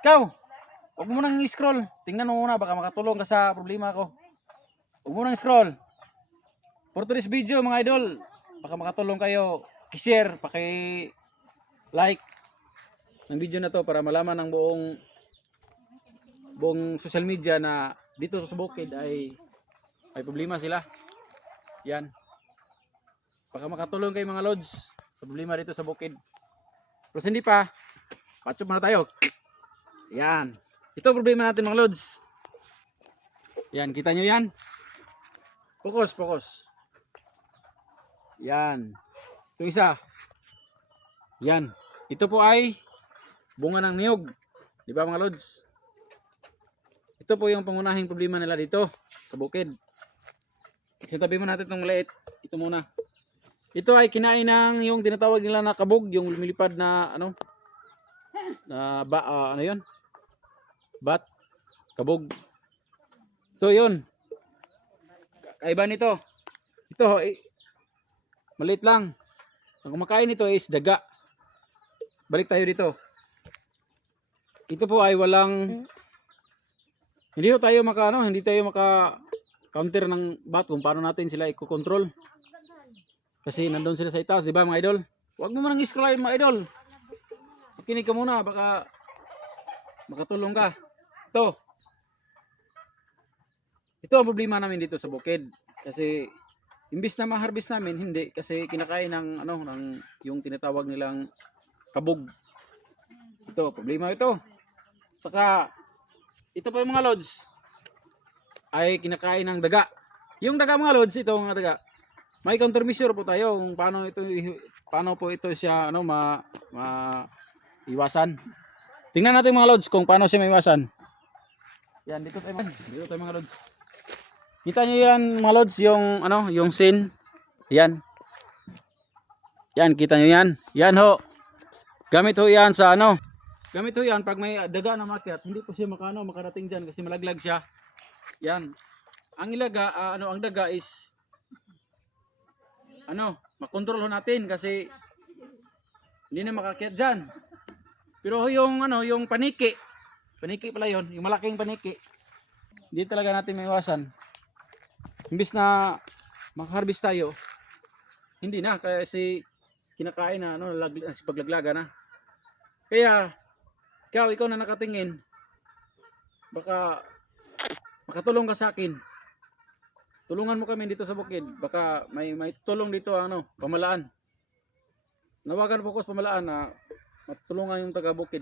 Ikaw, huwag mo nang i-scroll. Tingnan mo muna, baka makatulong ka sa problema ko. Huwag mo nang scroll. For today's video, mga idol, baka makatulong kayo. I-share, paki-like ng video na to para malaman ng buong buong social media na dito sa bukid ay may problema sila. Yan. Baka makatulong kayo mga lods sa problema dito sa bukid. Pero hindi pa, patsup muna tayo. Yan. Ito problema natin mga lods. Yan, kita nyo yan? Focus, focus. Yan. Ito isa. Yan. Ito po ay bunga ng niyog. Di ba mga lods? Ito po yung pangunahing problema nila dito sa bukid. Sitabi mo natin itong maliit. Ito muna. Ito ay kinain ng yung tinatawag nila na kabog, yung lumilipad na ano na ba ah, ano 'yon? Bat, kabog. Ito 'yon. Kaiba nito. Ito eh, maliit lang. Ang kumakain nito is daga. Balik tayo dito. Ito po ay walang hindi tayo maka ano, hindi tayo maka counter ng bat kung paano natin sila i-control. Kasi nandun sila sa itaas, di ba mga idol? Huwag mo manang scroll mga idol. Makinig ka muna, baka makatulong ka. Ito. Ito ang problema namin dito sa bukid. Kasi imbis na ma-harvest namin, hindi kasi kinakain ng ano ng yung tinatawag nilang kabog. Ito, problema ito. Saka ito pa yung mga lods ay kinakain ng daga. Yung daga mga lods, ito mga daga. May countermeasure po tayo kung paano ito paano po ito siya ano ma, ma iwasan. Tingnan natin mga lods kung paano siya maiwasan. Yan dito tayo dito tayo mga lods. Kita niyo yan mga lods yung ano yung sin. Yan. Yan kita niyo yan. Yan ho. Gamit ho yan sa ano. Gamit ho yan pag may daga na makyat, hindi po siya makano makarating diyan kasi malaglag siya. Yan. Ang ilaga ah, ano ang daga is ano, makontrol ho natin kasi hindi na makakyat diyan. Pero yung ano, yung paniki. Paniki pala 'yon, yung malaking paniki. Hindi talaga natin maiwasan. Imbis na makaharvest tayo, hindi na kasi kinakain na ano, lag, si paglaglaga na. Kaya ikaw, ikaw na nakatingin, baka makatulong ka sa akin. Tulungan mo kami dito sa bukid. Baka may may tulong dito ano, pamalaan. Nawagan po ko sa pamalaan na matulungan yung taga bukid.